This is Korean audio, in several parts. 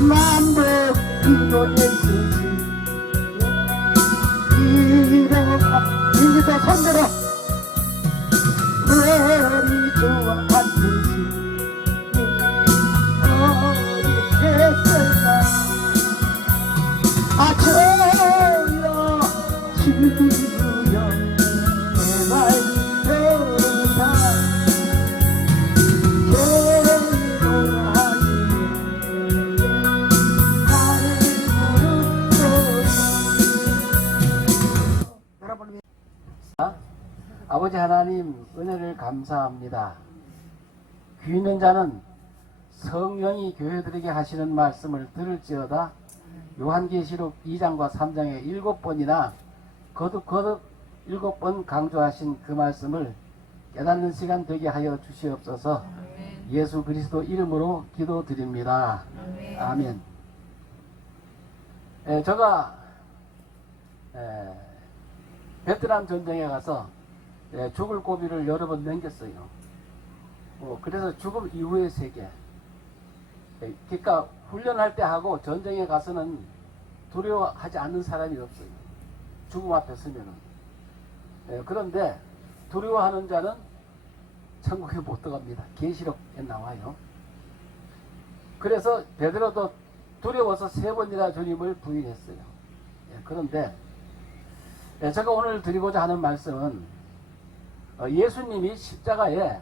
만복 그곳에 이리도 손들어 머리 좋아한 듯이 어리했을까 아 저여 친구여 제발 들어라 아버지 하나님 은혜를 감사합니다. 귀 있는 자는 성령이 교회들에게 하시는 말씀을 들을지어다. 요한계시록 2장과 3장에 7번이나 거듭 7번 강조하신 그 말씀을 깨닫는 시간 되게 하여 주시옵소서. 예수 그리스도 이름으로 기도드립니다. 아멘. 제가 베트남 전쟁에 가서 죽을 고비를 여러 번 넘겼어요. 그래서 죽음 이후의 세계. 그러니까 훈련할 때 하고 전쟁에 가서는 두려워하지 않는 사람이 없어요. 죽음 앞에 서면은. 그런데 두려워하는 자는 천국에 못 들어갑니다. 계시록에 나와요. 그래서 베드로도 두려워서 3번이나 주님을 부인했어요. 그런데 제가 오늘 드리고자 하는 말씀은 예수님이 십자가에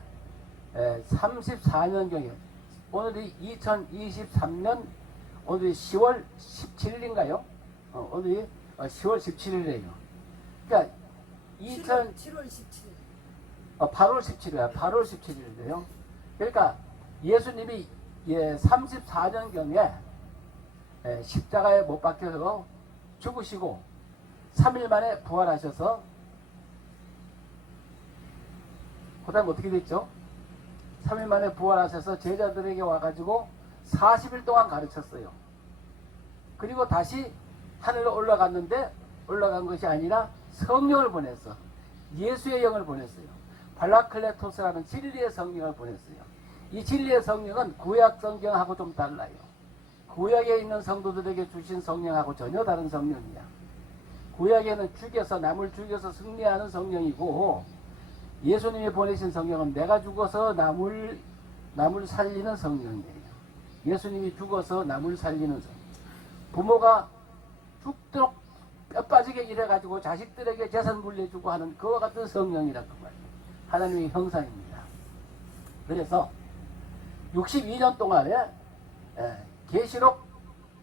34년경에 오늘이 2023년 오늘이 10월 17일인가요? 오늘이 10월 17일이에요. 그러니까 7월 17일. 8월 17일이에요. 8월 17일인데요. 그러니까 예수님이 34년경에 십자가에 못 박혀서 죽으시고 3일 만에 부활하셔서 그 다음 어떻게 됐죠? 3일 만에 부활하셔서 제자들에게 와가지고 40일 동안 가르쳤어요. 그리고 다시 하늘로 올라갔는데 올라간 것이 아니라 성령을 보냈어. 예수의 영을 보냈어요. 발라클레토스라는 진리의 성령을 보냈어요. 이 진리의 성령은 구약 성경하고 좀 달라요. 구약에 있는 성도들에게 주신 성령하고 전혀 다른 성령이야. 구약에는 남을 죽여서 승리하는 성령이고, 예수님이 보내신 성령은 내가 죽어서 남을 살리는 성령이에요. 예수님이 죽어서 남을 살리는 성령. 부모가 죽도록 뼈 빠지게 일해가지고 자식들에게 재산 물려주고 하는 그와 같은 성령이라고 말이에요. 하나님의 형상입니다. 그래서 62년 동안에 계시록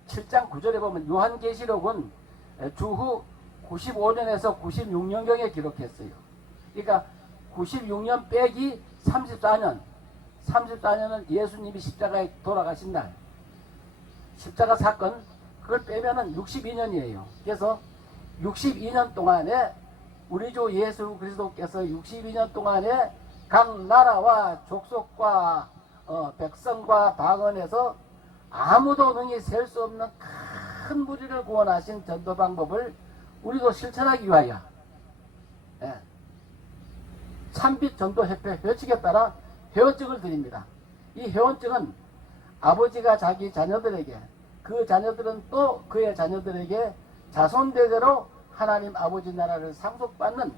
7장 9절에 보면 요한계시록은 주후 95년에서 96년경에 기록했어요. 그러니까 96년 빼기 34년. 34년은 예수님이 십자가에 돌아가신 날. 십자가 사건, 그걸 빼면은 62년이에요. 그래서 62년 동안에 우리 주 예수 그리스도께서 62년 동안에 각 나라와 족속과 백성과 방언에서 아무도 능히 셀 수 없는 큰 무리를 구원하신 전도 방법을 우리도 실천하기 위하여 참빛 전도협회 회칙에 따라 회원증을 드립니다. 이 회원증은 아버지가 자기 자녀들에게, 그 자녀들은 또 그의 자녀들에게 자손대대로 하나님 아버지 나라를 상속받는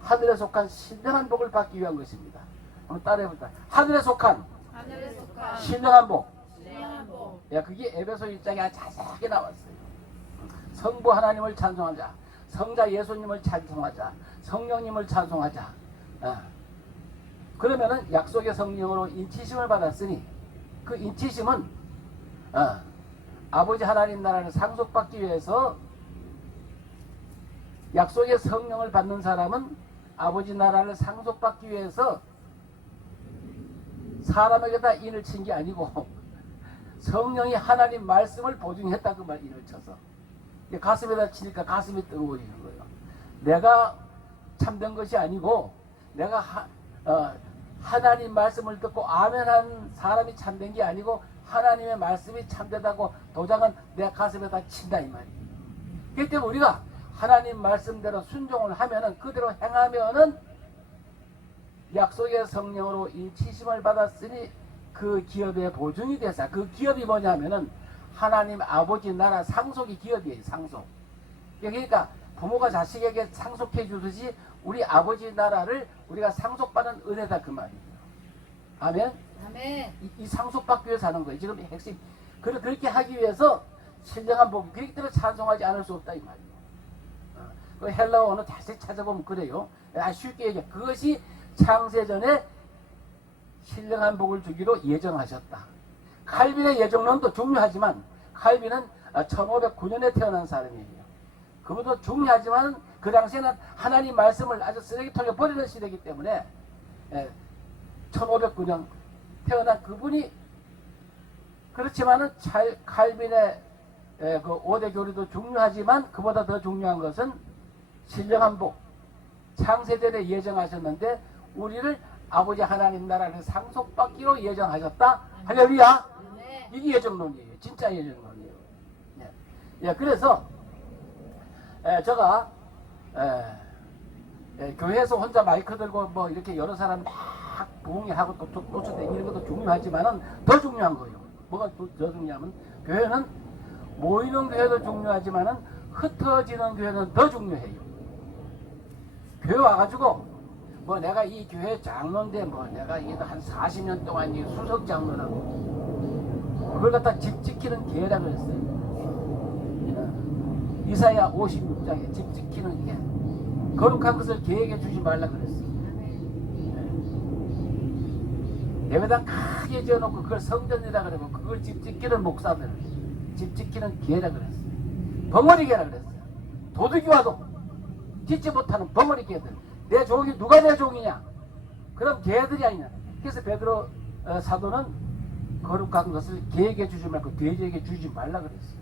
하늘에 속한 신령한 복을 받기 위한 것입니다. 한번 따라해볼까요? 하늘에 속한 신령한 복. 그게 에베소 1장에 자세하게 나왔어요. 성부 하나님을 찬송하자, 성자 예수님을 찬송하자, 성령님을 찬송하자. 그러면은 약속의 성령으로 인치심을 받았으니 그 인치심은 아버지 하나님 나라를 상속받기 위해서 약속의 성령을 받는 사람은 아버지 나라를 상속받기 위해서 사람에게다 인을 친 게 아니고 성령이 하나님 말씀을 보증했다 그 말 인을 쳐서 가슴에다 치니까 가슴이 뜨거워지는 거예요. 내가 참된 것이 아니고 내가 하나님 말씀을 듣고 아멘한 사람이 참된 게 아니고 하나님의 말씀이 참되다고 도장은 내 가슴에다 친다 이 말이에요. 그렇기 때문에 우리가 하나님 말씀대로 순종을 하면은 그대로 행하면은 약속의 성령으로 인치심을 받았으니 그 기업의 보증이 됐어. 그 기업이 뭐냐면은 하나님 아버지 나라 상속이 기업이에요. 상속. 그러니까 부모가 자식에게 상속해 주듯이 우리 아버지 나라를 우리가 상속받은 은혜다 그 말이에요. 아멘. 아멘. 이 상속받기 위해서 하는 거예요. 지금 핵심. 그렇게 하기 위해서 신령한 복, 그렇기 때문에 찬송하지 않을 수 없다 이 말이에요. 그 헬라어는 다시 찾아보면 그래요. 쉽게 얘기해. 그것이 창세전에 신령한 복을 주기로 예정하셨다. 칼빈의 예정론도 중요하지만 칼빈은 1509년에 태어난 사람이에요. 그것도 중요하지만 그 당시에는 하나님 말씀을 아주 쓰레기통에 버리는 시대이기 때문에 1509년 태어난 그분이 그렇지만은 칼빈의 그 5대 교리도 중요하지만 그보다 더 중요한 것은 신령한 복, 창세전에 예정하셨는데 우리를 아버지 하나님 나라를 상속받기로 예정하셨다. 할렐루야. 이게 예정론이에요. 진짜 예정론이에요. 예, 그래서 제가 교회에서 혼자 마이크 들고 뭐 이렇게 여러 사람 막 부흥회하고 또 노출되고 이런 것도 중요하지만은 더 중요한 거예요. 뭐가 더 중요하면 교회는 모이는 교회도 중요하지만은 흩어지는 교회는 더 중요해요. 교회 와가지고 뭐 내가 이 교회 장로인데 뭐 내가 이거 한 40년 동안 이 수석 장로라고 그걸 갖다 집 지키는 교회라 그랬어요. 이사야 56장에 집 지키는 게 거룩한 것을 계획해 주지 말라 그랬어요. 예배당 크게 지어놓고 그걸 성전이라 그러고 그걸 집 지키는 목사들, 집 지키는 교회라 그랬어요. 벙어리 교회라 그랬어요. 도둑이 와도 짓지 못하는 벙어리 교회들. 내 종이 누가 내 종이냐? 그럼 교회들이 아니냐? 그래서 베드로 사도는 거룩한 것을 계획해 주지 말고 돼지에게 주지 말라 그랬어요.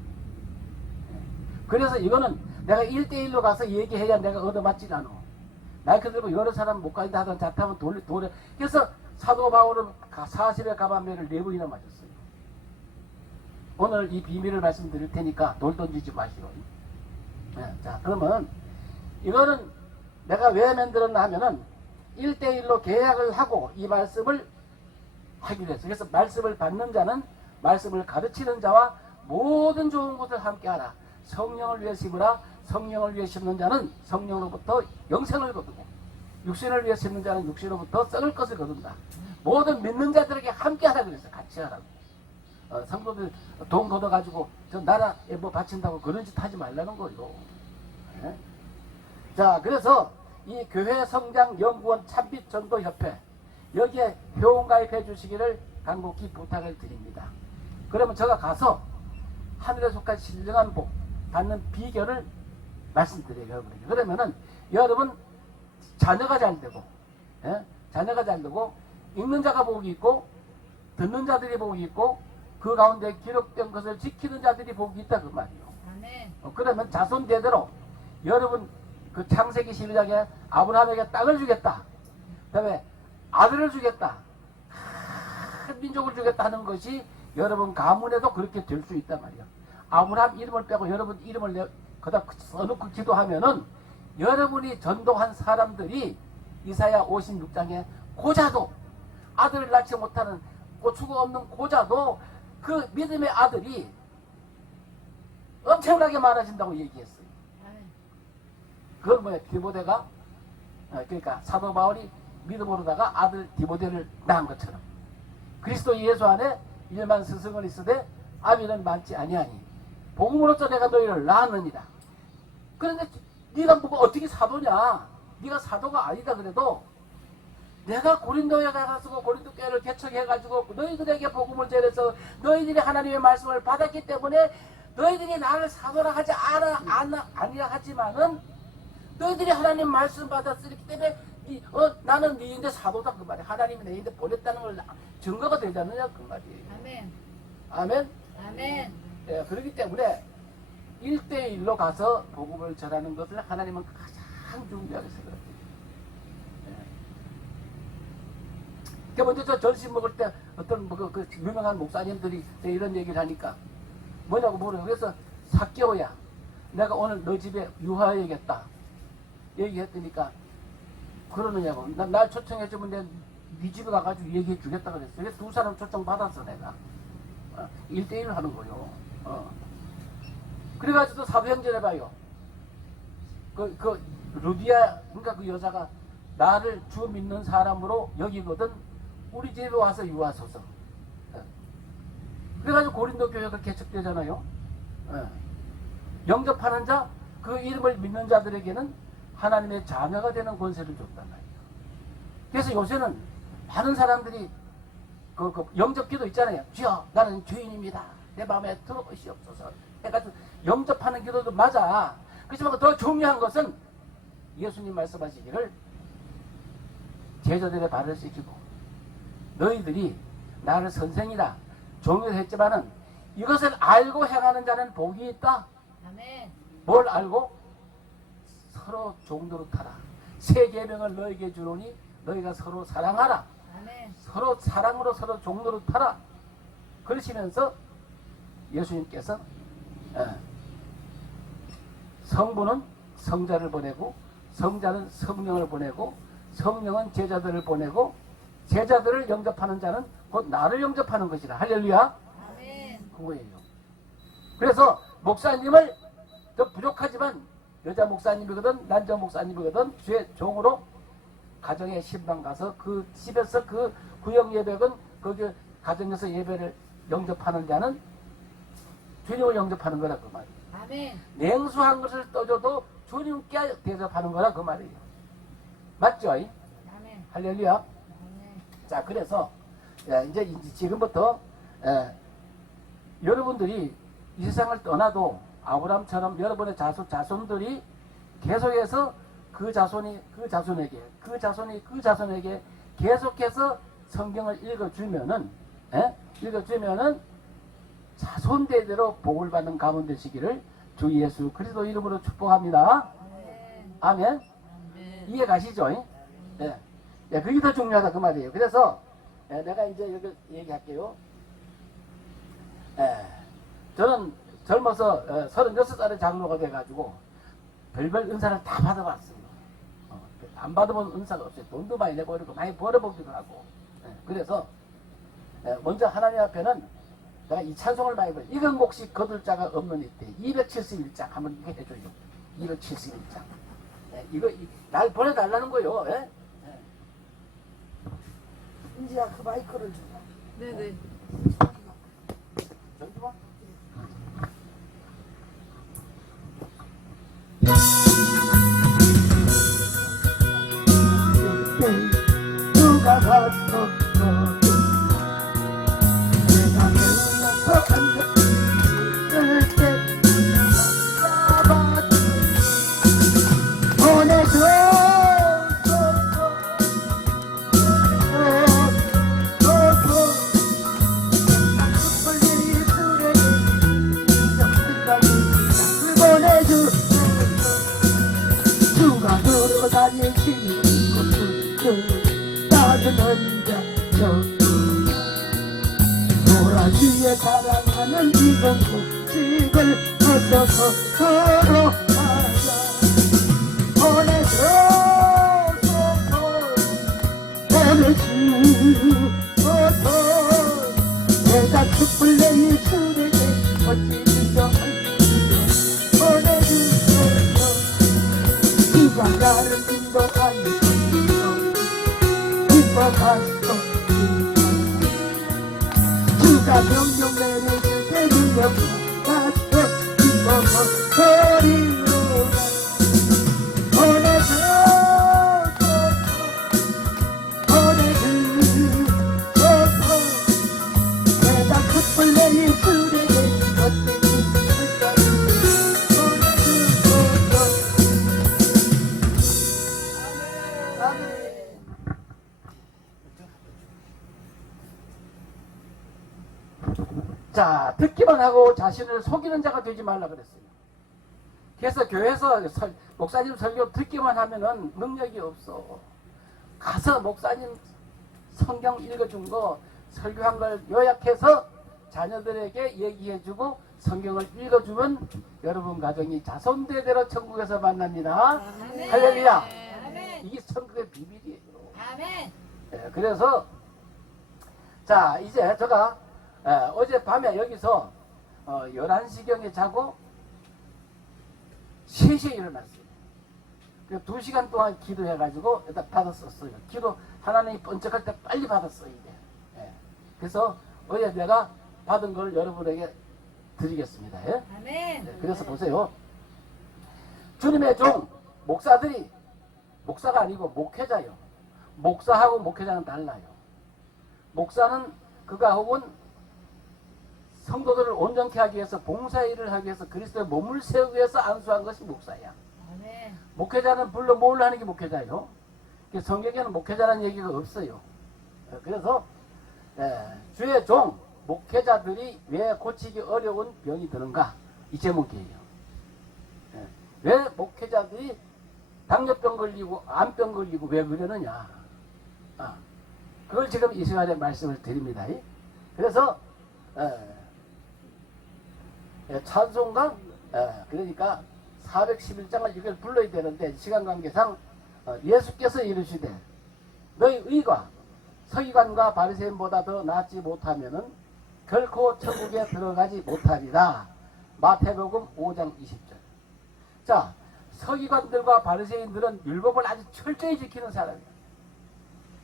그래서 이거는 내가 1대1로 가서 얘기해야 내가 얻어맞지 않아. 마이크 들고 여러 사람 못 가진다 하던 자타면 돌려. 그래서 사도 바울은 40의 가반매를 4번이나 맞았어요. 오늘 이 비밀을 말씀드릴 테니까 돌 던지지 마시오. 자, 그러면 이거는 내가 왜 만들었나 하면은 1대1로 계약을 하고 이 말씀을 하기로 했어요. 그래서 말씀을 받는 자는 말씀을 가르치는 자와 모든 좋은 것을 함께 하라. 성령을 위해 심으라. 성령을 위해 심는 자는 성령으로부터 영생을 거두고 육신을 위해 심는 자는 육신으로부터 썩을 것을 거둔다. 모든 믿는 자들에게 함께 하라 그랬어요. 같이 하라고. 성도들 돈 걷어가지고 저 나라에 뭐 바친다고 그런 짓 하지 말라는 거예요. 네? 자, 그래서 이 교회 성장 연구원 참빛 전도 협회 여기에 회원가입해 주시기를 간곡히 부탁을 드립니다. 그러면 제가 가서 하늘에 속한 신령한 복 받는 비결을 말씀드려요. 여러분에게. 그러면은 여러분 자녀가 잘 되고, 자녀가 잘 되고 읽는 자가 복이 있고 듣는 자들이 복이 있고 그 가운데 기록된 것을 지키는 자들이 복이 있다 그 말이에요. 그러면 자손 대대로 여러분 그 창세기 12장에 아브라함에게 땅을 주겠다. 그 다음에 아들을 주겠다. 큰 민족을 주겠다 하는 것이 여러분 가문에도 그렇게 될 수 있단 말이야. 아브라함 이름을 빼고 여러분 이름을 거기다 써놓고 기도하면은 여러분이 전도한 사람들이 이사야 56장에 고자도 아들을 낳지 못하는 고추가 없는 고자도 그 믿음의 아들이 엄청나게 많아진다고 얘기했어요. 그건 뭐야? 디모데가 그러니까 사도 바울이 믿음으로다가 아들 디모데를 낳은 것처럼 그리스도 예수 안에 일만 스승을 있으되 아비는 많지 아니하니 복음으로써 내가 너희를 낳았느니라. 그런데 네가 뭐가 어떻게 사도냐? 네가 사도가 아니다 그래도 내가 고린도에 가서 고린도 교회를 개척해가지고 너희들에게 복음을 전해서 너희들이 하나님의 말씀을 받았기 때문에 너희들이 나를 사도라 하지 아니라 하지만은 너희들이 하나님 말씀 받았기 때문에 나는 너희인데 사도다 그 말이야. 하나님이 너희인데 보냈다는 걸 증거가 되지 않느냐 그 말이에요. 아멘. 아멘. 아멘. 예, 그렇기 때문에 1대1로 가서 복음을 전하는 것을 하나님은 가장 중요하게 생각합니다. 그 먼저 저 절심 먹을 때 어떤 그 유명한 목사님들이 이런 얘기를 하니까 뭐냐고 물어요. 그래서 삭개오야 내가 오늘 너 집에 유하여야겠다 얘기했더니까 그러느냐고. 날 초청해주면 내가 네 집에 가가지고 얘기해 주겠다 그랬어요. 그래서 두 사람 초청 받았어 내가. 1대1을 하는 거요. 그래가지고 사도행전 해봐요. 루디아, 그러니까 그 여자가 나를 주 믿는 사람으로 여기거든 우리 집에 와서 유하소서. 그래가지고 고린도 교회가 개척되잖아요. 영접하는 자, 그 이름을 믿는 자들에게는 하나님의 자녀가 되는 권세를 줬단 말이에요. 그래서 요새는 많은 사람들이 그 영접기도 있잖아요. 주여, 나는 주인입니다. 내 마음에 들어오시옵소서. 해가지고 영접하는 기도도 맞아. 그렇지만 더 중요한 것은 예수님 말씀하시기를 제자들의 발을 씻기고 너희들이 나를 선생이라 종일 했지만은 이것을 알고 행하는 자는 복이 있다. 아멘. 뭘 알고? 서로 종노릇 하라. 새 계명을 너에게 주노니 너희가 서로 사랑하라. 아멘. 서로 사랑으로 서로 종노릇 하라. 그러시면서 예수님께서 성부는 성자를 보내고 성자는 성령을 보내고 성령은 제자들을 보내고 제자들을 영접하는 자는 곧 나를 영접하는 것이다. 할렐루야. 아멘. 그거예요. 그래서 목사님을 더 부족하지만 여자 목사님이거든 남자 목사님이거든 주의 종으로 가정에 신방 가서 그 집에서 그 구역 예배건 거기 가정에서 예배를 영접하는 자는 주님을 영접하는 거라 그 말이에요. 아멘. 냉수한 것을 떠줘도 주님께 대접하는 거라 그 말이에요. 맞죠? 아멘. 할렐루야. 아멘. 자, 그래서 이제 지금부터 여러분들이 이 세상을 떠나도 아브라함처럼 여러분의 자손들이 계속해서 그 자손에게 계속해서 성경을 읽어주면은 자손대대로 복을 받는 가문 되시기를 주 예수 그리스도 이름으로 축복합니다. 아멘. 이해 가시죠? 그게 더 중요하다 그 말이에요. 그래서 내가 이제 여기 얘기할게요. 저는 젊어서 36살에 장로가 돼가지고 별별 은사를 다 받아봤어요. 안 받아본 은사가 없어요. 돈도 많이 내버리고 많이 벌어보기도 하고. 그래서 먼저 하나님 앞에는 내가 이 찬송을 많이 불러요. 이건 곡식 거둘 자가 없는 이때 271장 한번 이렇게 해줘요. 271장. 이거 날 보내달라는 거요. 인지야 그 마이크를 줘라. 네네. 저기 봐. 누가 봤어 내가 깨어나서 앉았을 때 누가 들고 다니시는 곳을 따주는 자 도라지에 사랑하는 이건 곡식을 얻어서 서로 하자 보내주소서 내가 촛불 내이 술에게 어찌든지 할지도 보내주소서 누가 나를 인도하니 기뻐하소 주가 명령 내리실 때 능력 받고 기뻐하소 소리로라 내가 촛불 내이 술에게 어찌든지 자, 듣기만 하고 자신을 속이는 자가 되지 말라 그랬어요. 그래서 교회에서 목사님 설교 듣기만 하면은 능력이 없어. 가서 목사님 성경 읽어준 거 설교한 걸 요약해서 자녀들에게 얘기해주고 성경을 읽어주면 여러분 가정이 자손대대로 천국에서 만납니다. 아멘. 할렐루야. 아멘. 이게 천국의 비밀이에요. 아멘. 그래서 자 이제 제가 어젯밤에 여기서 11시경에 자고 3시에 일어났어요. 그래서 2시간 동안 기도해가지고 일단 받았었어요. 기도 하나님이 번쩍할 때 빨리 받았어요. 이게. 예. 그래서 어제 내가 받은 걸 여러분에게 드리겠습니다. 예? 아멘. 네, 그래서 보세요. 주님의 종 목사들이 목사가 아니고 목회자요. 목사하고 목회자는 달라요. 목사는 그가 혹은 성도들을 온전케 하기 위해서 봉사일을 하기 위해서 그리스도의 몸을 세우기 위해서 안수한 것이 목사야. 아멘. 목회자는 불러 뭘 하는 게 목회자요. 성경에는 목회자라는 얘기가 없어요. 그래서 주의 종 목회자들이 왜 고치기 어려운 병이 드는가 이 제목이에요. 왜 목회자들이 당뇨병 걸리고 암병 걸리고 왜 그러느냐. 그걸 지금 이 시간에 말씀을 드립니다. 그래서 찬송가 그러니까 411장을 이걸 불러야 되는데 시간 관계상 예수께서 이르시되 너희 의가 서기관과 바리새인보다 더 낫지 못하면은 결코 천국에 들어가지 못하리라. 마태복음 5장 20절. 자, 서기관들과 바리새인들은 율법을 아주 철저히 지키는 사람이에요.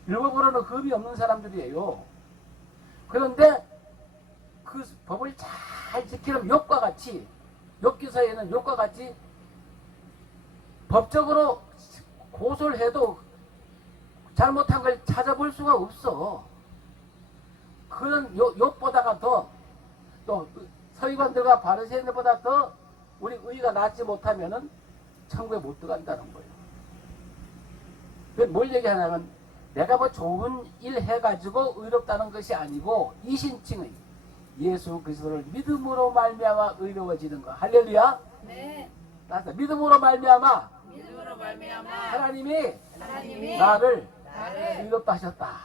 율법으로는 흠이 없는 사람들이에요. 그런데 그 법을 잘 지키는 욥과 같이 욥기서에는 욥과 같이 법적으로 고소를 해도 잘못한 걸 찾아볼 수가 없어. 그런 욥보다가 더 또 서기관들과 바리새인들보다 더 우리 의가 낫지 못하면은 천국에 못 들어간다는 거예요. 뭘 얘기하냐면 내가 뭐 좋은 일 해가지고 의롭다는 것이 아니고 이신칭의 예수 그리스도를 믿음으로 말미암아 의로워지는 거. 할렐루야. 네. 따라서 믿음으로 말미암아 믿음으로 말미암아 하나님이 나를 나를 의롭다 하셨다.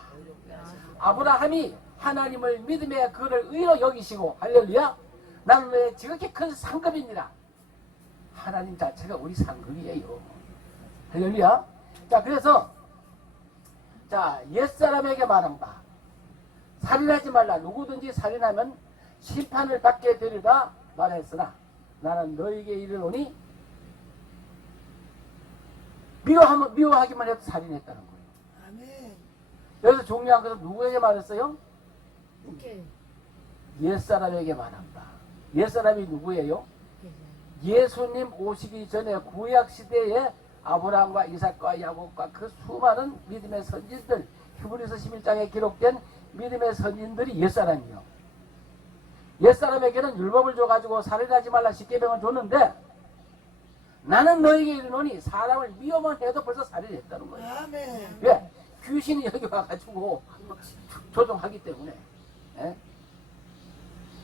아브라함이 하나님을 믿음에 그를 의로 여기시고 할렐루야. 나는 왜 지극히 큰 상급이니라. 하나님 자체가 우리 상급이에요. 할렐루야. 자, 그래서 자, 옛사람에게 말한 바 살인하지 말라. 누구든지 살인하면 심판을 받게 되리라 말했으나 나는 너에게 이르노니 미워하기만 해도 살인했다는 거예요. 아멘. 여기서 중요한 것은 누구에게 말했어요? 오케이. 옛사람에게 말한다. 옛사람이 누구예요? 예수님 오시기 전에 구약시대에 아브라함과 이삭과 야곱과 그 수많은 믿음의 선진들, 히브리서 11장에 기록된 믿음의 선진들이 옛사람이요. 옛사람에게는 율법을 줘가지고 살인하지 말라 십계명을 줬는데 나는 너에게 이르노니 사람을 미워만 해도 벌써 살인했다는 거예요. 아멘. 왜? 귀신이 여기 와가지고 조종하기 때문에. 예?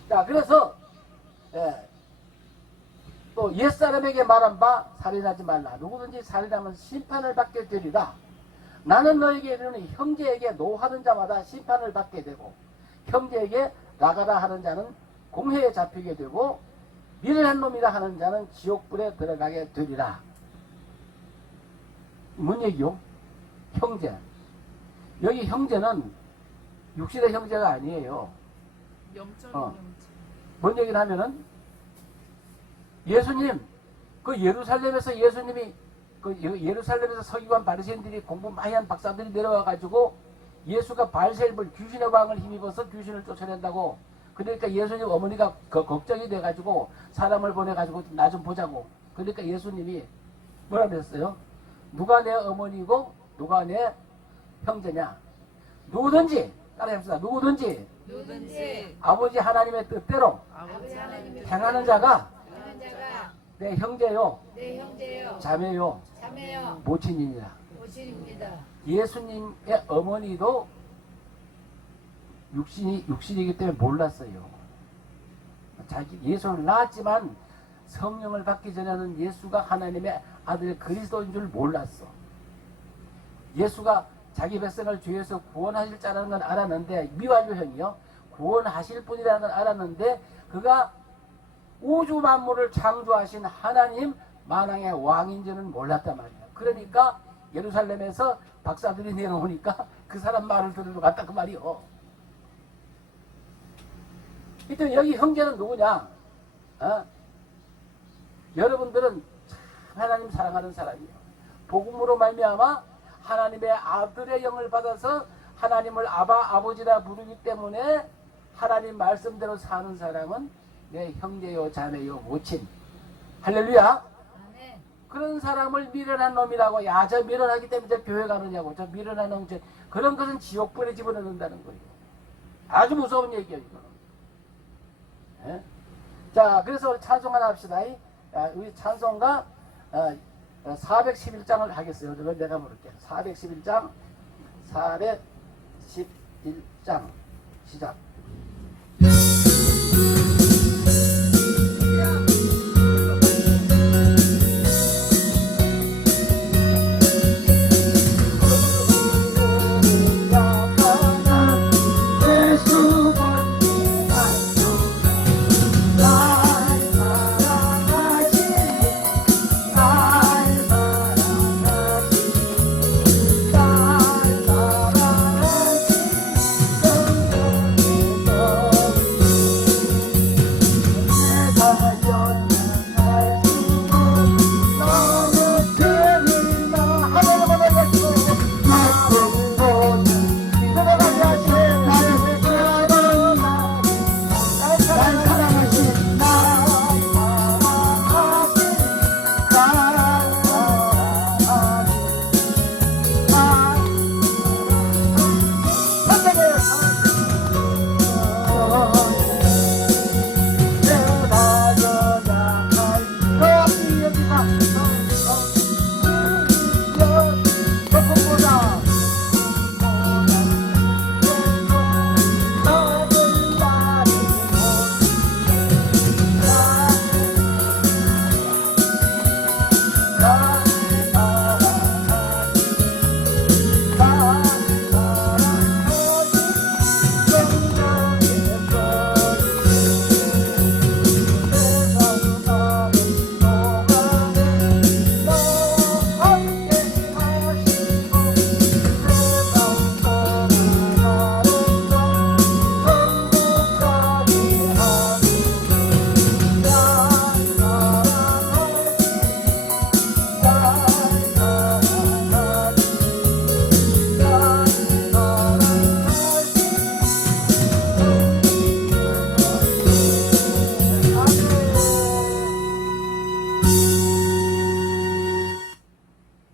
자, 그래서 또 옛사람에게 말한 바 살인하지 말라. 누구든지 살인하면 심판을 받게 되리라. 나는 너에게 이르노니 형제에게 노하는 자마다 심판을 받게 되고 형제에게 나가라 하는 자는 공회에 잡히게 되고 미련한 놈이라 하는 자는 지옥불에 들어가게 되리라. 뭔 얘기요? 형제. 여기 형제는 육신의 형제가 아니에요. 영적인 형제. 뭔 얘기를 하면은 예수님 그 예루살렘에서 예수님이 그 예루살렘에서 서기관 바리새인들이 공부 많이 한 박사들이 내려와 가지고 예수가 발세입을 귀신의 왕을 힘입어서 귀신을 쫓아낸다고. 그러니까 예수님 어머니가 걱정이 돼 가지고 사람을 보내 가지고 나 좀 보자고. 그러니까 예수님이 뭐라 그랬어요? 누가 내 어머니고 누가 내 형제냐? 누구든지 따라합시다. 누구든지 아버지 하나님의 뜻대로 아버지 하나님의 행하는 자가 하는 자가 내 형제요, 내 형제요, 자매요, 자매요, 모친이니라. 모친입니다. 예수님의 어머니도 육신이기 때문에 몰랐어요. 자기 예수를 낳았지만 성령을 받기 전에는 예수가 하나님의 아들 그리스도인 줄 몰랐어. 예수가 자기 백성을 죄에서 구원하실 자라는 건 알았는데, 미완료형이요, 구원하실 분이라는 건 알았는데, 그가 우주 만물을 창조하신 하나님 만왕의 왕인 줄은 몰랐단 말이야. 그러니까 예루살렘에서 박사들이 내려오니까 그 사람 말을 들으러 갔다 그 말이요. 이때 여기 형제는 누구냐? 여러분들은 하나님 사랑하는 사람이에요. 복음으로 말미암아 하나님의 아들의 영을 받아서 하나님을 아버지라 부르기 때문에 하나님 말씀대로 사는 사람은 내 형제요 자매요 모친. 할렐루야. 아멘. 그런 사람을 미련한 놈이라고, 야, 저 미련하기 때문에 저 교회 가느냐고, 저 미련한 놈, 그런 것은 지옥불에 집어넣는다는 거예요. 아주 무서운 얘기예요, 이거는. 예? 자, 그래서 우리 찬송 하나 합시다. 우리 찬송가 411장을 하겠어요. 그걸 내가 부를게. 411장, 411장, 시작.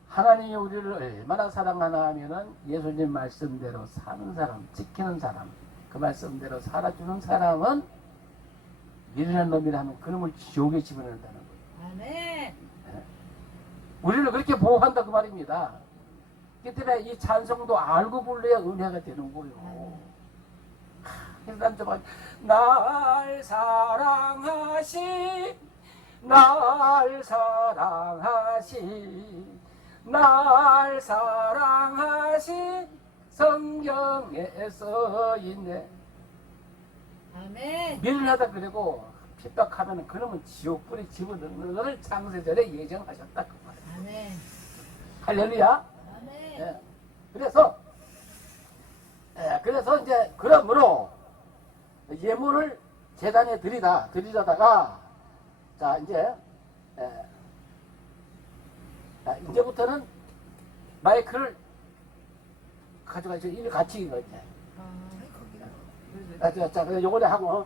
하나님이 우리를 얼마나 사랑하나 하면은 예수님 말씀대로 사는 사람, 지키는 사람, 그 말씀대로 살아주는 사람은 미련한 놈이라면 그놈을 지옥에 집어넣는다는 거예요. 아멘. 우리를 그렇게 보호한다 그 말입니다. 그 때문에 이 찬송도 알고 불러야 은혜가 되는 거예요. 그래서 날 사랑하시, 날 사랑하시, 날 사랑하시, 성경에 써있네. 아멘. 미련하다 그리고 핍박하면 그놈은 지옥불에 집어넣는 것을 창세전에 예정하셨다 그 말이에요. 아멘. 할렐루야. 아멘. 예. 그래서 이제 그러므로 예물을 제단에 드리다가 자 이제 이제부터는 마이크를 가져가서 일 같이 이거 이제. 자, 요거를 하고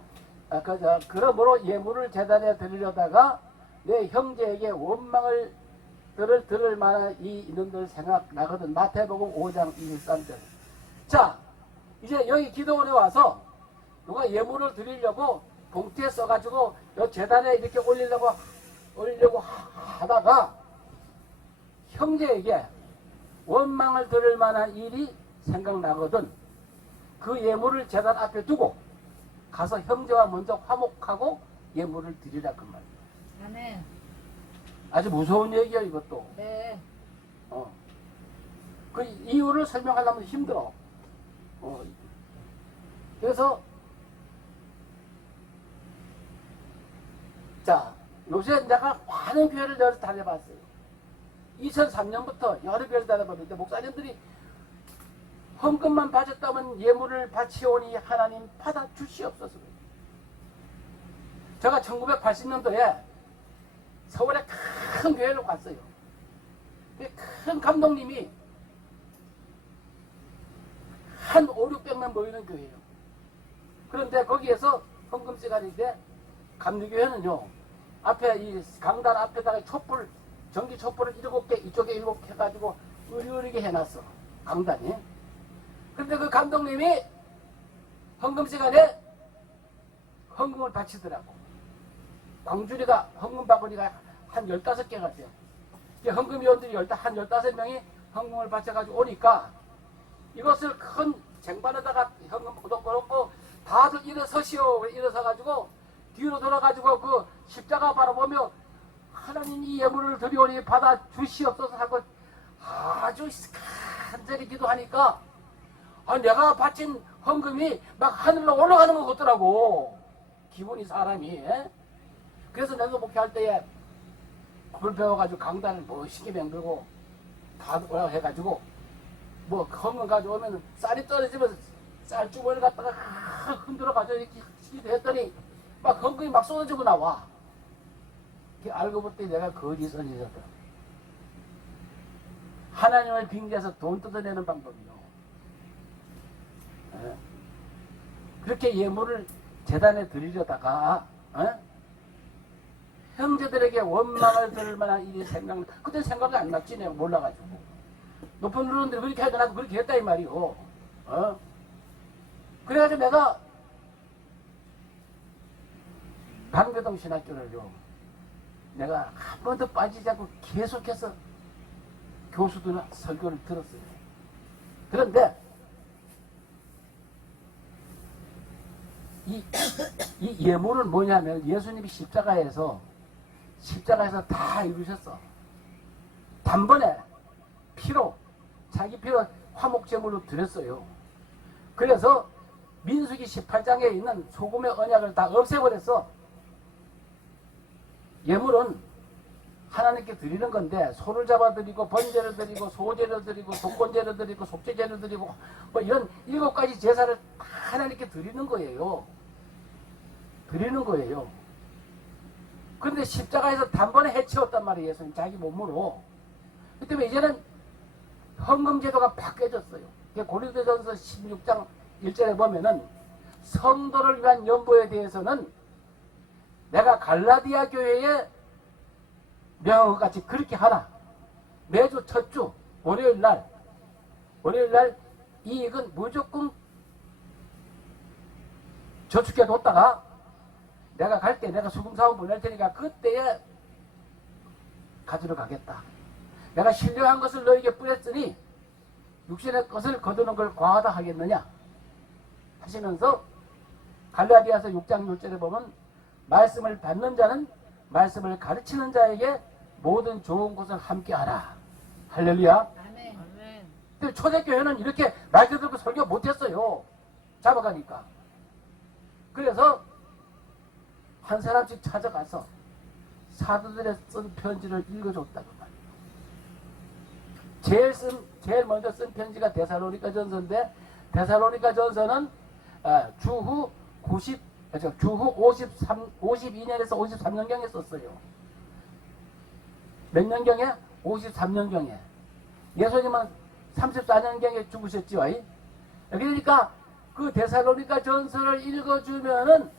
그러므로 예물을 제단에 드리려다가 내 형제에게 원망을 들을 만한 이 이놈들 생각나거든. 마태복음 5장 23절. 자, 이제 여기 기도원에 와서 누가 예물을 드리려고 봉투에 써가지고 요 제단에 이렇게 올리려고 하다가 형제에게 원망을 들을 만한 일이 생각나거든. 그 예물을 제단 앞에 두고 가서 형제와 먼저 화목하고 예물을 드리라 그 말이야. 아멘. 아주 무서운 얘기야 이것도. 네. 그 이유를 설명하려면 힘들어. 그래서 자 요새 내가 많은 교회를 여러 다녀봤어요. 2003년부터 여러 교회를 다녀봤는데 목사님들이 헌금만 바쳤다면 예물을 바치오니 하나님 받아 주시옵소서. 제가 1980년도에 서울에 큰 교회로 갔어요. 큰 감독님이 한 5, 600명 모이는 교회예요. 그런데 거기에서 헌금 시간인데 감리교회는요, 앞에 이 강단 앞에다가 촛불, 전기 촛불을 7개, 이쪽에 7개 해가지고 으리으리게 해놨어. 강단이. 근데 그 감독님이 헌금 시간에 헌금을 바치더라고. 광주리가 헌금 바구니가 한 15개가 돼요. 헌금위원들이 한 15명이 헌금을 바쳐가지고 오니까 이것을 큰 쟁반에다가 현금 묻어놓고 다들 일어서시오. 일어서가지고 뒤로 돌아가지고 그 십자가 바라보며 하나님 이 예물을 드리오니 받아 주시옵소서 하고 아주 간절히 기도하니까 내가 바친 헌금이 막 하늘로 올라가는 것 같더라고. 기분이 사람이. 그래서 내가 목회할 때에 불 배워가지고 강단을 멋있게 맹들고 다 올라가가지고 뭐 헌금 가져오면 쌀이 떨어지면 쌀주머니를 갖다가 흔들어 가지고 이렇게 했더니 막 헌금이 막 쏟아지고 나와. 알고 봤더니 내가 거짓 선지자더라. 하나님을 빙자해서 돈 뜯어내는 방법이요. 그렇게 예물을 재단에 드리려다가 형제들에게 원망을 들을 만한 일이 그때 생각이 안 났지. 내가 몰라가지고 높은 어른들이 그렇게 하도 나도 그렇게 했다 이 말이요. 그래가지고 내가 방배동 신학교를요, 내가 한 번도 빠지지 않고 계속해서 교수들 설교를 들었어요. 그런데 이 예물은 뭐냐면 예수님이 십자가에서 다 이루셨어. 단번에 피로, 자기 피로 화목제물로 드렸어요. 그래서 민수기 18장에 있는 소금의 언약을 다 없애버렸어. 예물은 하나님께 드리는 건데 소를 잡아드리고 번제를 드리고 소제를 드리고 속건제를 드리고 속죄제를 드리고 뭐 이런 7가지 제사를 하나님께 드리는 거예요. 드리는 거예요. 그런데 십자가에서 단번에 해치웠단 말이에요. 예수님 자기 몸으로. 그 때문에 이제는 헌금제도가 바뀌어졌어요. 고린도전서 16장 1절에 보면은 성도를 위한 연보에 대해서는 내가 갈라디아 교회에 명한 것 같이 그렇게 하라. 매주 첫 주 월요일 날 이익은 무조건 저축해 뒀다가 내가 갈 때 내가 수금 사업 보낼 테니까 그때에 가지러 가겠다. 내가 신령한 것을 너에게 뿌렸으니 육신의 것을 거두는 걸 과하다 하겠느냐 하시면서 갈라디아서 6장 6절에 보면 말씀을 받는 자는 말씀을 가르치는 자에게 모든 좋은 것을 함께하라. 할렐루야. 아멘. 근데 초대교회는 이렇게 마이크 들고 설교 못했어요. 잡아가니까. 그래서 한 사람씩 찾아가서 사도들의 쓴 편지를 읽어줬다고 말이에요. 제일 먼저 쓴 편지가 데살로니가 전서인데 데살로니가 전서는 주후 52년에서 53년경에 썼어요. 몇 년경에? 53년경에. 예수님은 34년경에 죽으셨지요. 그러니까 그 데살로니가 전서를 읽어주면은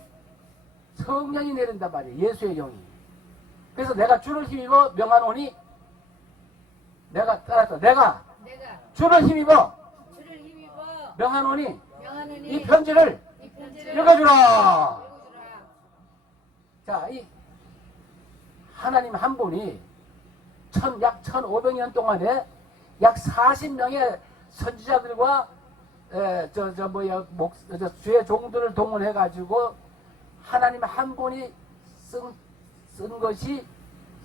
성령이 내린단 말이에요. 예수의 영이. 그래서 내가 주를 힘입어 명하노니 내가 주를 힘입어 명하노니 이 편지를 읽어주라. 자, 이 하나님 한 분이 약 1500년 동안에 약 40명의 선지자들과 주의 종들을 동원해 가지고 하나님 한 분이 쓴 것이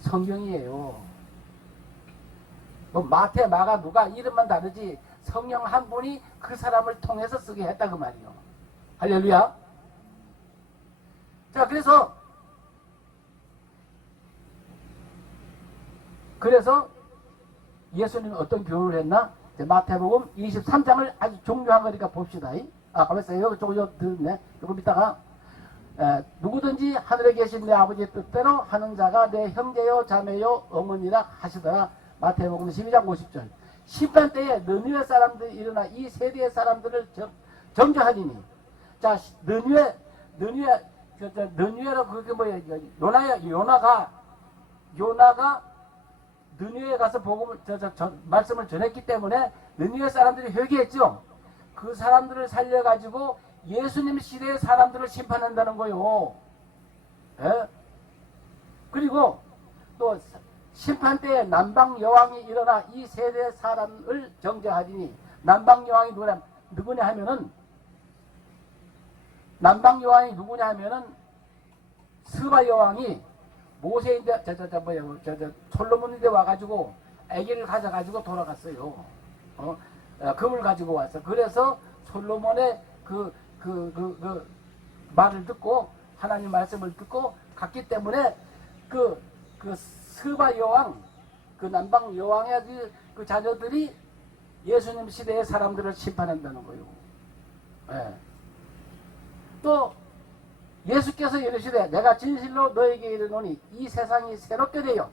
성경이에요. 뭐 마태, 마가, 누가 이름만 다르지 성령 한 분이 그 사람을 통해서 쓰게 했다 그 말이요. 할렐루야. 자, 그래서 예수님은 어떤 교훈을 했나? 마태복음 23장을 아주 중요한 거니까 봅시다. 가만있어요. 조금 들었네. 조금 있다가 누구든지 하늘에 계신 내 아버지의 뜻대로 하는 자가 내 형제요 자매요 어머니라 하시더라. 마태복음 12장 50절. 심판 때에 느느웨 사람들이 일어나 이 세대의 사람들을 정죄하리니. 자, 느느웨로 그게 뭐예요? 요나가 느느웨에 가서 복음을 말씀을 전했기 때문에 느느웨 사람들이 회개했죠. 그 사람들을 살려가지고 예수님 시대의 사람들을 심판한다는 거요. 예? 그리고 또 심판 때에 남방 여왕이 일어나 이 세대 사람을 정죄하리니. 남방 여왕이 누구냐 하면은 남방 여왕이 누구냐 하면은 스바 여왕이 모세인데 솔로몬인데 와가지고 아기를 가져가지고 돌아갔어요. 금을 가지고 왔어. 그래서 솔로몬의 그 말을 듣고 하나님 말씀을 듣고 갔기 때문에 그 스바 여왕, 그 남방 여왕의 그 자녀들이 예수님 시대의 사람들을 심판한다는 거예요. 예. 또 예수께서 이르시되 내가 진실로 너에게 이르노니 이 세상이 새롭게 되어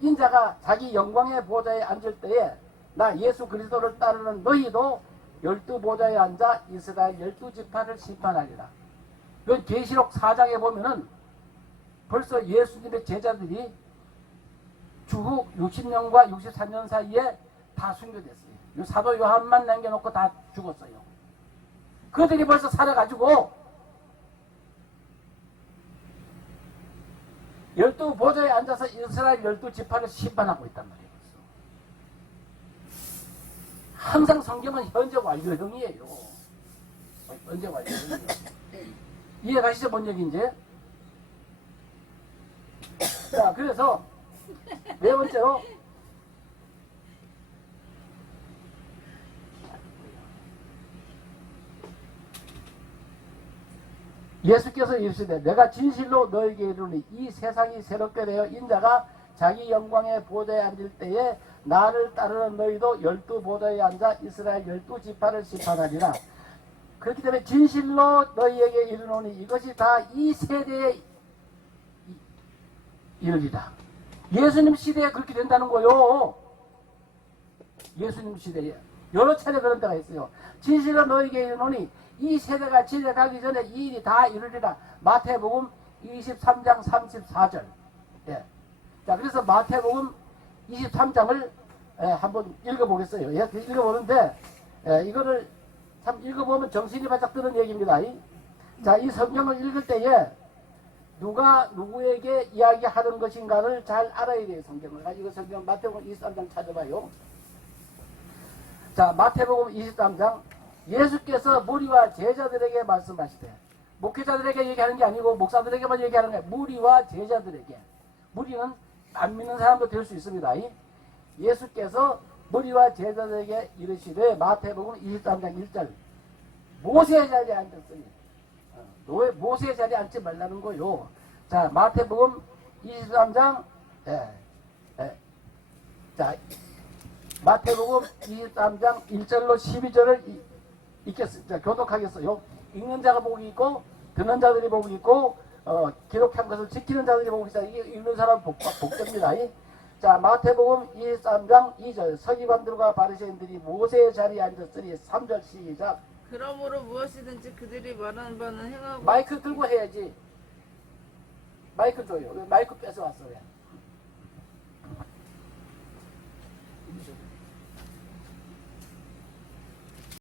인자가 자기 영광의 보좌에 앉을 때에 나 예수 그리스도를 따르는 너희도 12보좌에 앉아 이스라엘 12지파를 심판하리라. 이건 계시록 4장에 보면은 벌써 예수님의 제자들이 주후 60년과 64년 사이에 다 순교됐어요. 사도 요한만 남겨놓고 다 죽었어요. 그들이 벌써 살아가지고 12보좌에 앉아서 이스라엘 12지파를 심판하고 있단 말이에요. 항상 성경은 현재 완료형이에요. 현재 완료형이에요. 이해 가시죠? 뭔 얘기인지? 자, 그래서 네 번째로 예수께서 이르시되 내가 진실로 너에게 이르노니 이 세상이 새롭게 되어 인자가 자기 영광의 보좌에 앉을 때에 나를 따르는 너희도 12보좌에 앉아 이스라엘 12지파를 심판하리라. 그렇기 때문에 진실로 너희에게 이르노니 이것이 다 이 세대에 이르리라. 예수님 시대에 그렇게 된다는 거요. 예수님 시대에 여러 차례 그런 때가 있어요. 진실로 너희에게 이르노니 이 세대가 지나가기 전에 이 일이 다 이루리라. 마태복음 23장 34절. 예. 자, 그래서 마태복음 23장을 한번 읽어보겠어요. 예, 읽어보는데 이거를 참 읽어보면 정신이 바짝 드는 얘기입니다. 자, 이 성경을 읽을 때에 누가 누구에게 이야기하는 것인가를 잘 알아야 돼요. 성경을. 이거 성경 마태복음 23장 찾아봐요. 자, 마태복음 23장 예수께서 무리와 제자들에게 말씀하시되, 목회자들에게 얘기하는 게 아니고 목사들에게만 얘기하는 거예요. 무리와 제자들에게. 무리는 안 믿는 사람도 될 수 있습니다. 예수께서 무리와 제자들에게 이르시되 마태복음 23장 1절 모세의 자리에 앉았으니 모세의 자리에 앉지 말라는 거요. 자, 마태복음 23장 자, 마태복음 23장 1절로 12절을 읽겠습니다. 교독하겠어요. 읽는 자가 복이 있고 듣는 자들이 복이 있고 기록한 것을 지키는 자들이 복이 있다. 이게 읽는 사람 복됩니다. 자, 마태복음 23장 2절 서기관들과 바리새인들이 모세의 자리에 앉았으니 3절 시작. 그러므로 무엇이든지 그들이 말하는 바는 행하고 마이크 들고 해야지. 마이크 줘요. 왜 마이크 뺏어왔어 왜?